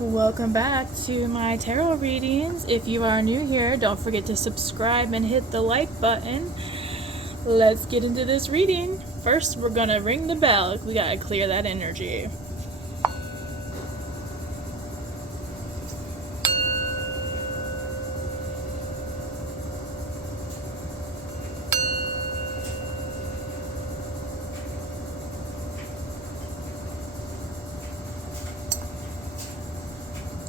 Welcome back to my tarot readings. If you are new here, don't forget to subscribe and hit the like button. Let's get into this reading. First, we're gonna ring the bell. We gotta clear that energy.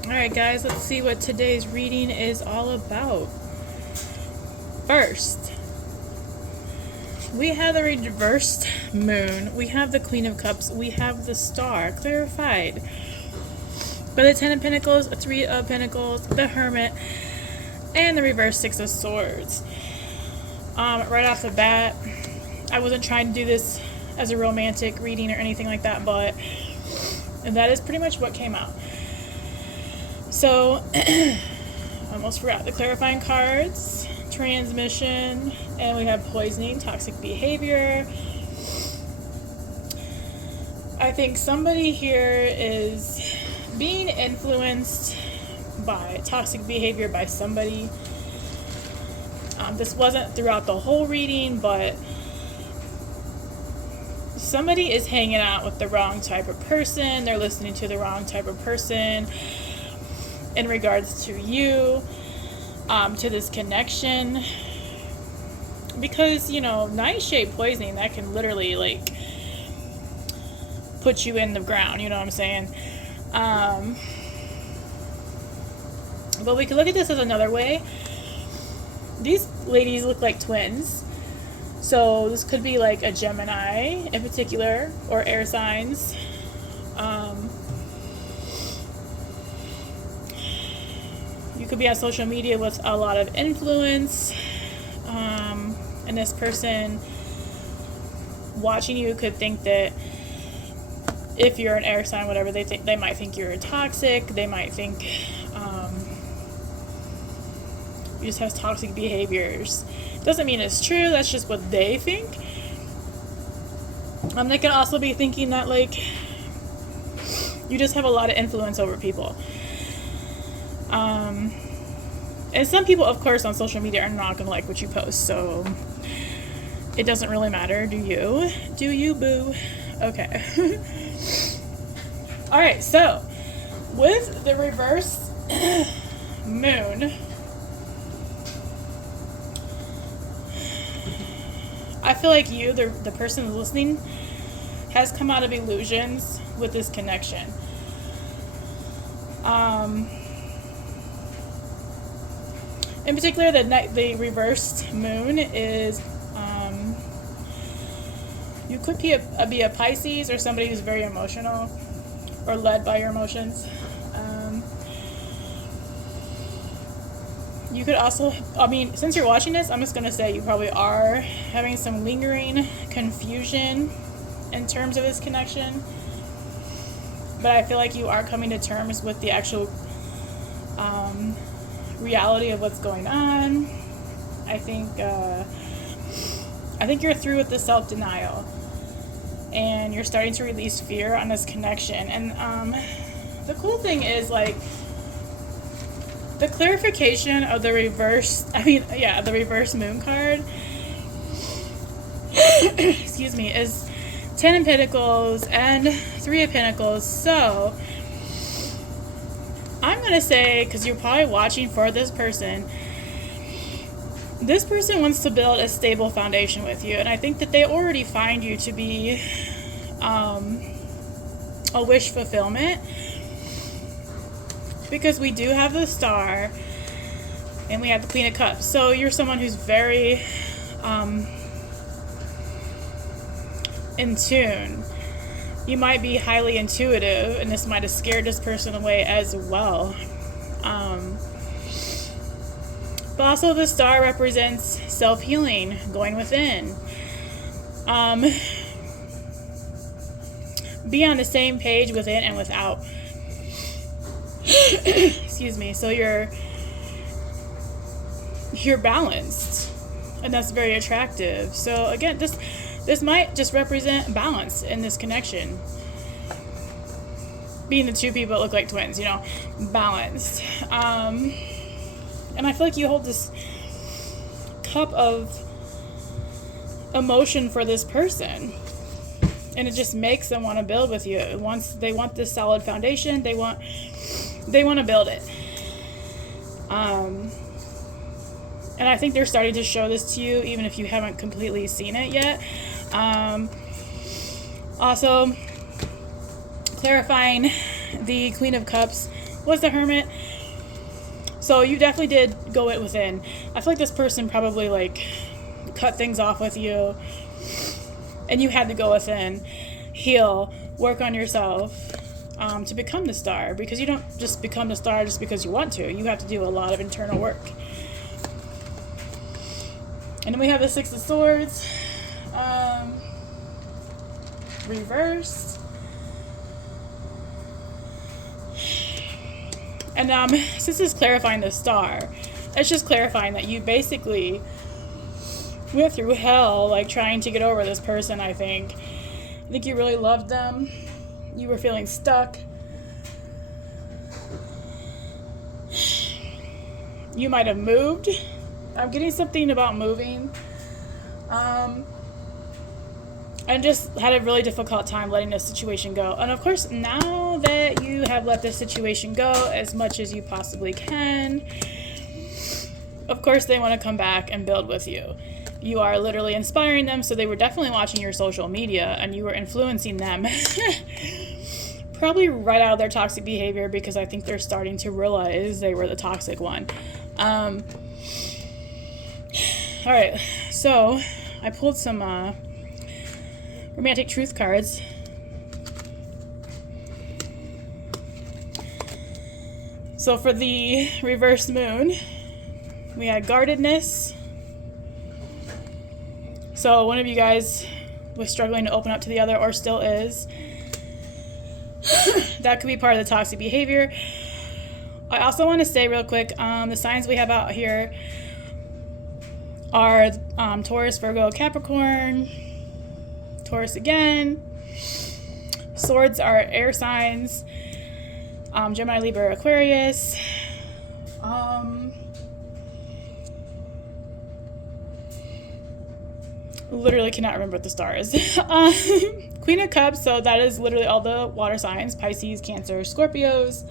Alright guys, let's see what today's reading is all about. First, we have the reversed moon, we have the Queen of Cups, we have the Star, clarified. By the Ten of Pentacles, Three of Pentacles, the Hermit, and the reverse Six of Swords. Right off the bat, I wasn't trying to do this as a romantic reading or anything like that, but that is pretty much what came out. So, almost forgot the clarifying cards, transmission, and we have poisoning, toxic behavior. I think somebody here is being influenced by toxic behavior by somebody. This wasn't throughout the whole reading, but somebody is hanging out with the wrong type of person. They're listening to the wrong type of person in regards to you, to this connection. Because, nightshade poisoning, that can literally, put you in the ground, you know what I'm saying? But we could look at this as another way. These ladies look like twins. So this could be like a Gemini in particular, or air signs. You could be on social media with a lot of influence. And this person watching you could think that if you're an air sign, whatever, they might think you're toxic. They might think you just have toxic behaviors. Doesn't mean it's true. That's just what they think. They can also be thinking that you just have a lot of influence over people. And some people, of course, on social media are not going to like what you post, so it doesn't really matter. Do you? Do you, boo? Okay. Alright, so with the reverse moon, I feel like you, the person listening, has come out of illusions with this connection. In particular, the reversed moon is, you could be a Pisces or somebody who's very emotional or led by your emotions. You could also, since you're watching this, I'm just going to say you probably are having some lingering confusion in terms of this connection. But I feel like you are coming to terms with the actual reality of what's going on. I think you're through with the self-denial. And you're starting to release fear on this connection. And the cool thing is, the clarification of the reverse moon card, excuse me, is 10 of Pentacles and 3 of Pentacles. So, I'm going to say, because you're probably watching for this person wants to build a stable foundation with you. And I think that they already find you to be a wish fulfillment. Because we do have the Star and we have the Queen of Cups. So you're someone who's very in tune. You might be highly intuitive, and this might have scared this person away as well. But also the Star represents self-healing, going within. Be on the same page within and without. Excuse me. So you're balanced, and that's very attractive. So again, this might just represent balance in this connection. being the two people that look like twins, you know, balanced. And I feel like you hold this cup of emotion for this person, and it just makes them want to build with you. Once they want this solid foundation, they want to build it. And I think they're starting to show this to you, even if you haven't completely seen it yet. Also, clarifying, the Queen of Cups was the Hermit. So you definitely did go it within. I feel like this person probably like cut things off with you, and you had to go within, heal, work on yourself, to become the star, because you don't just become the star just because you want to. You have to do a lot of internal work. And then we have the Six of Swords, reversed. And since it's clarifying the star, it's just clarifying that you basically went through hell, like trying to get over this person. I think you really loved them. You were feeling stuck. You might have moved. I'm getting something about moving. And just had a really difficult time letting this situation go. And of course, now that you have let this situation go as much as you possibly can, of course they want to come back and build with you. You are literally inspiring them, so they were definitely watching your social media, and you were influencing them. Probably right out of their toxic behavior, because I think they're starting to realize they were the toxic one. Alright, so I pulled some romantic truth cards. So for the reverse moon, we had guardedness. So one of you guys was struggling to open up to the other, or still is. That could be part of the toxic behavior. I also want to say real quick, the signs we have out here are Taurus, Virgo, Capricorn, Taurus again. Swords are air signs. Gemini, Libra, Aquarius. Literally cannot remember what the star is. Queen of Cups, so that is literally all the water signs: Pisces, Cancer, Scorpios.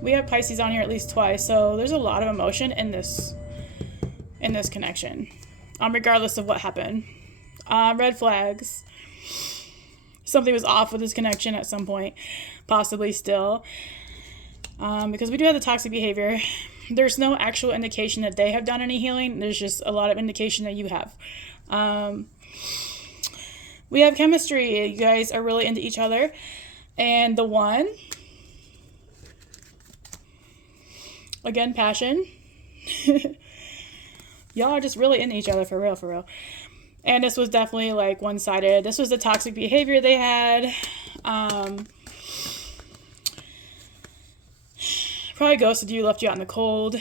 We have Pisces on here at least twice, so there's a lot of emotion in this connection, regardless of what happened. Red flags. Something was off with this connection at some point, possibly still, because we do have the toxic behavior. There's no actual indication that they have done any healing. There's just a lot of indication that you have. We have chemistry. You guys are really into each other. And the one, again, passion. Y'all are just really into each other, for real, for real. And this was definitely like one-sided. This was the toxic behavior they had. Probably ghosted you, left you out in the cold,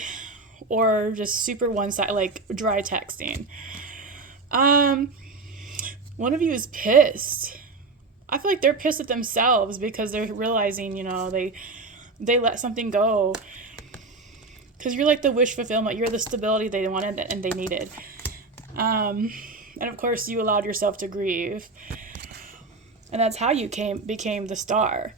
or just super one-sided, like dry texting. One of you is pissed. I feel like they're pissed at themselves because they're realizing, you know, they let something go. Because you're like the wish fulfillment. You're the stability they wanted and they needed. And of course, you allowed yourself to grieve. And that's how you became the star.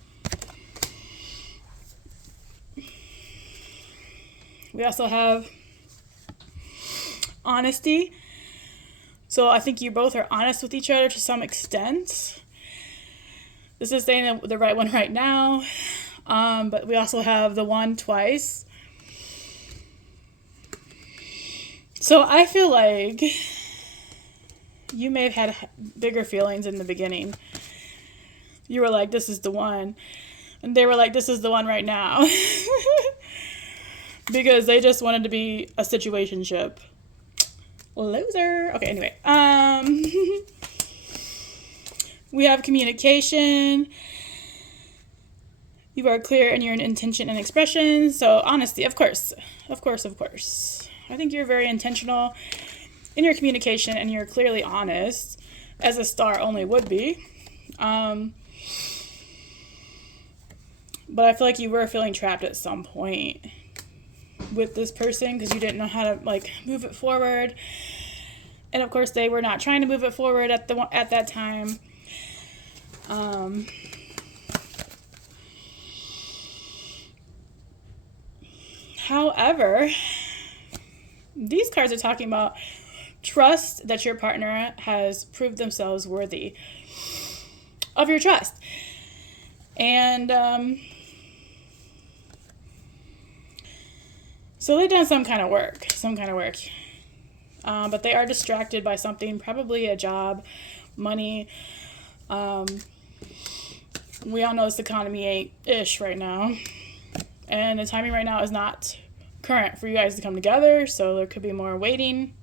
We also have honesty. So I think you both are honest with each other to some extent. This is saying the right one right now. But we also have the one twice. So I feel like you may have had bigger feelings in the beginning. You were like, this is the one. And they were like, this is the one right now. Because they just wanted to be a situationship. Loser. Okay, anyway. We have communication. You are clear in your intention and expression. So honesty, of course. Of course, of course. I think you're very intentional in your communication and you're clearly honest, as a star only would be. But I feel like you were feeling trapped at some point with this person because you didn't know how to like move it forward. And of course they were not trying to move it forward at that time. However, these cards are talking about trust that your partner has proved themselves worthy of your trust. And so they've done some kind of work. But they are distracted by something, probably a job, money. We all know this economy ain't ish right now. And the timing right now is not current for you guys to come together. So there could be more waiting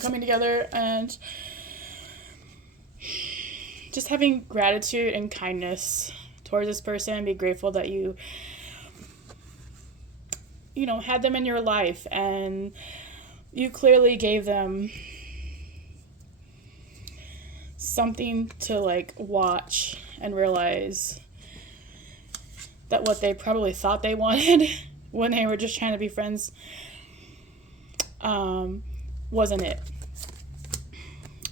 coming together, and just having gratitude and kindness towards this person. Be grateful that you had them in your life, and you clearly gave them something to like watch and realize that what they probably thought they wanted when they were just trying to be friends wasn't it.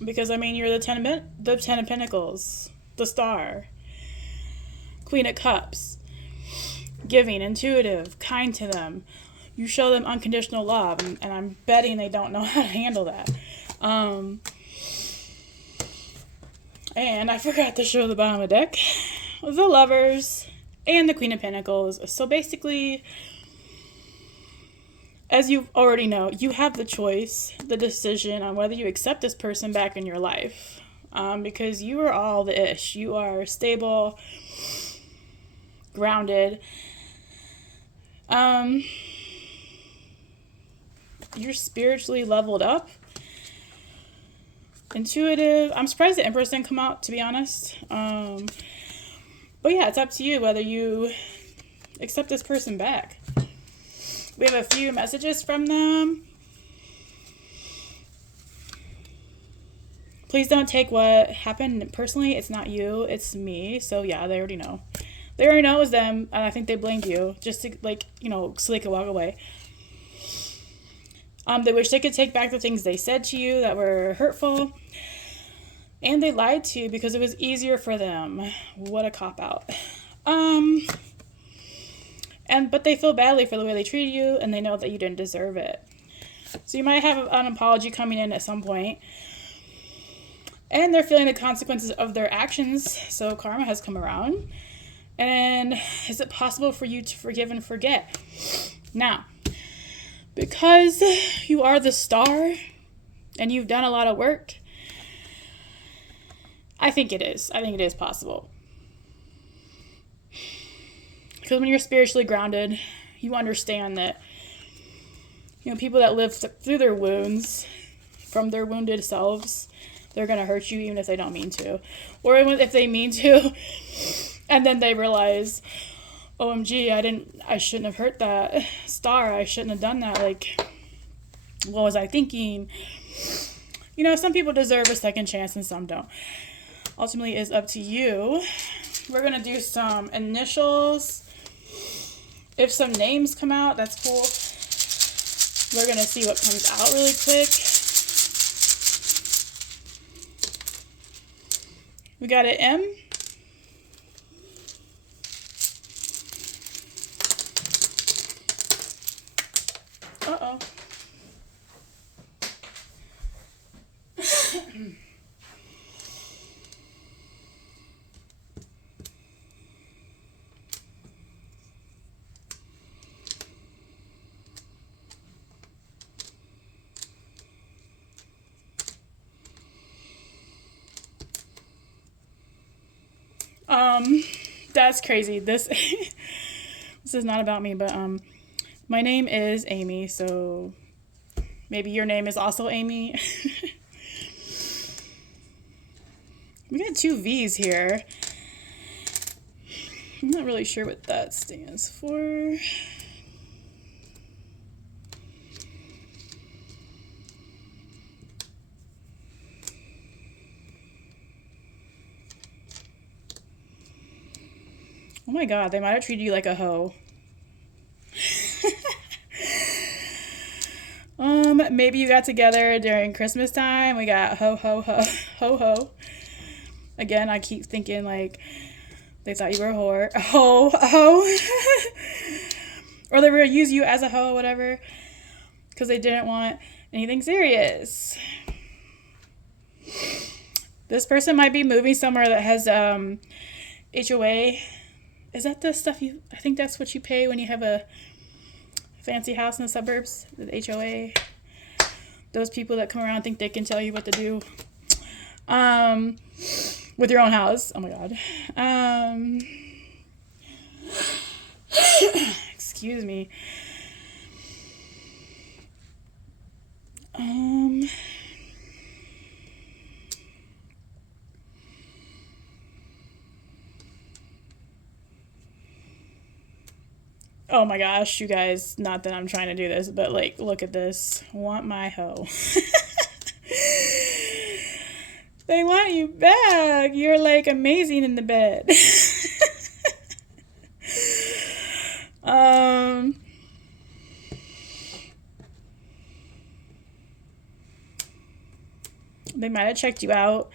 Because I mean, you're the Ten of Pentacles, the Star, Queen of Cups, giving, intuitive, kind to them. You show them unconditional love, and I'm betting they don't know how to handle that. And I forgot to show the bottom of the deck, the Lovers and the Queen of Pentacles. So basically, as you already know, you have the choice, the decision on whether you accept this person back in your life. Because you are all the ish. You are stable, grounded. You're spiritually leveled up. Intuitive. I'm surprised the Empress didn't come out, to be honest. But yeah, it's up to you whether you accept this person back. We have a few messages from them. Please don't take what happened personally. It's not you, it's me. So yeah, they already know. They already know it was them, and I think they blamed you just to, so they could walk away. They wish they could take back the things they said to you that were hurtful. And they lied to you because it was easier for them. What a cop-out. But they feel badly for the way they treated you, and they know that you didn't deserve it. So you might have an apology coming in at some point. And they're feeling the consequences of their actions, so karma has come around. And is it possible for you to forgive and forget? Now, because you are the Star, and you've done a lot of work, I think it is. I think it is possible. Because when you're spiritually grounded, you understand that, people that live through their wounds, from their wounded selves, they're going to hurt you even if they don't mean to. Or if they mean to, and then they realize, OMG, I shouldn't have hurt that Star. I shouldn't have done that. What was I thinking? Some people deserve a second chance and some don't. Ultimately, it's up to you. We're going to do some initials. If some names come out, that's cool. We're going to see what comes out really quick. We got an M. Uh-oh. That's crazy. This is not about me, but my name is Amy, so maybe your name is also Amy. We got 2 V's here. I'm not really sure what that stands for. Oh my god, they might have treated you like a hoe. Maybe you got together during Christmas time. We got ho ho ho ho ho. Again, I keep thinking like they thought you were a whore. Ho ho. Or they were use you as a hoe, whatever. Because they didn't want anything serious. This person might be moving somewhere that has HOA. Is that the stuff you... I think that's what you pay when you have a fancy house in the suburbs. The HOA. Those people that come around think they can tell you what to do. With your own house. Oh my god. Excuse me. Oh my gosh, you guys, not that I'm trying to do this, but like, look at this. Want my hoe. They want you back. You're like amazing in the bed. They might have checked you out.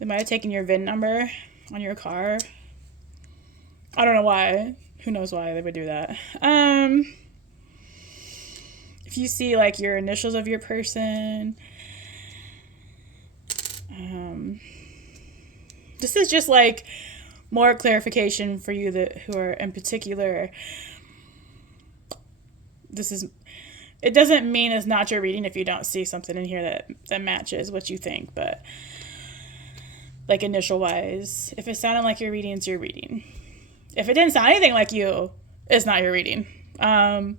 They might have taken your VIN number on your car. I don't know why. Who knows why they would do that. If you see like your initials of your person, this is just like more clarification for you that who are in particular. It doesn't mean it's not your reading if you don't see something in here that matches what you think, but like initial wise, if it sounded like your reading, it's your reading. If it didn't sound anything like you, it's not your reading. Oh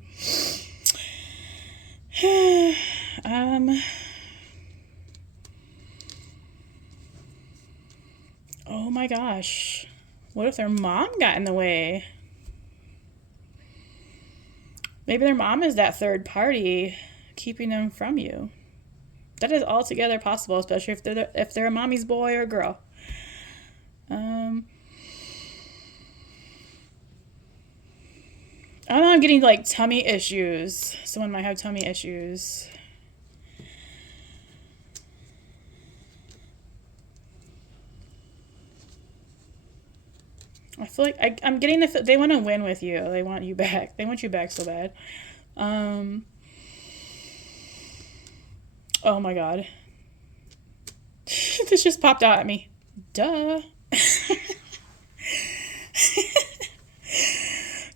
my gosh. What if their mom got in the way? Maybe their mom is that third party keeping them from you. That is altogether possible, especially if they're a mommy's boy or girl. I don't know, I'm getting like tummy issues. Someone might have tummy issues. I feel like I'm getting they want to win with you. They want you back. They want you back so bad. Oh my god. This just popped out at me. Duh.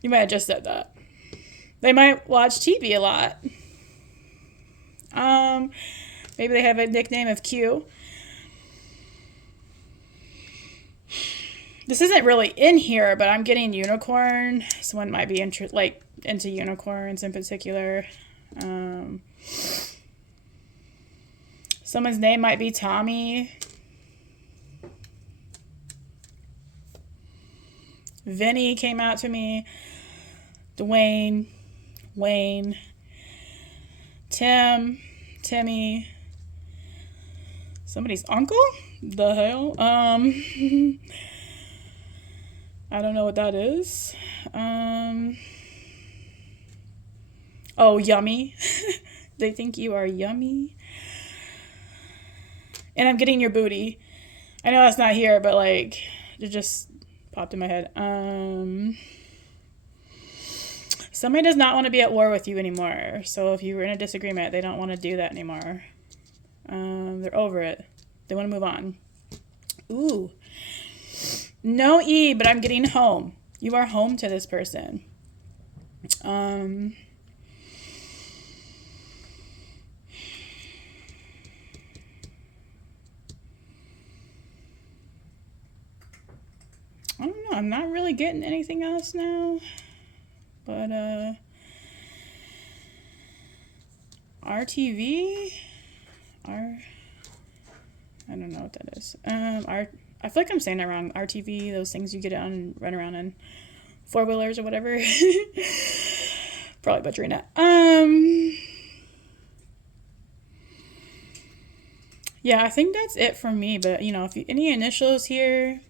You might have just said that. They might watch TV a lot. Maybe they have a nickname of Q. This isn't really in here, but I'm getting unicorn. Someone might be into unicorns in particular. Someone's name might be Tommy. Vinny came out to me. Dwayne. Wayne. Timmy. Somebody's uncle? The hell? I don't know what that is. Oh, yummy. They think you are yummy. And I'm getting your booty. I know that's not here, but like, it just popped in my head. Somebody does not want to be at war with you anymore. So if you were in a disagreement, they don't want to do that anymore. They're over it. They want to move on. Ooh. No E, but I'm getting home. You are home to this person. I don't know. I'm not really getting anything else now. But, RTV? I don't know what that is. I feel like I'm saying that wrong. RTV, those things you get on and run around in four-wheelers or whatever. Probably butchering it. Yeah, I think that's it for me. But, you know, if any initials here,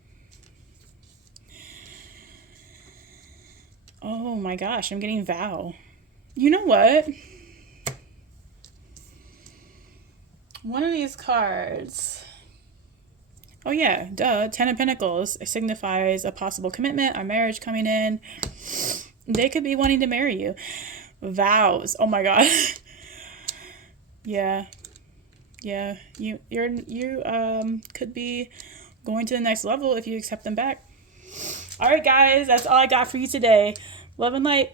Oh my gosh, I'm getting vow. You know what? One of these cards. Oh yeah, duh. Ten of Pentacles. It signifies a possible commitment, a marriage coming in. They could be wanting to marry you. Vows. Oh my god. Yeah. Yeah. You could be going to the next level if you accept them back. All right, guys, that's all I got for you today. Love and light.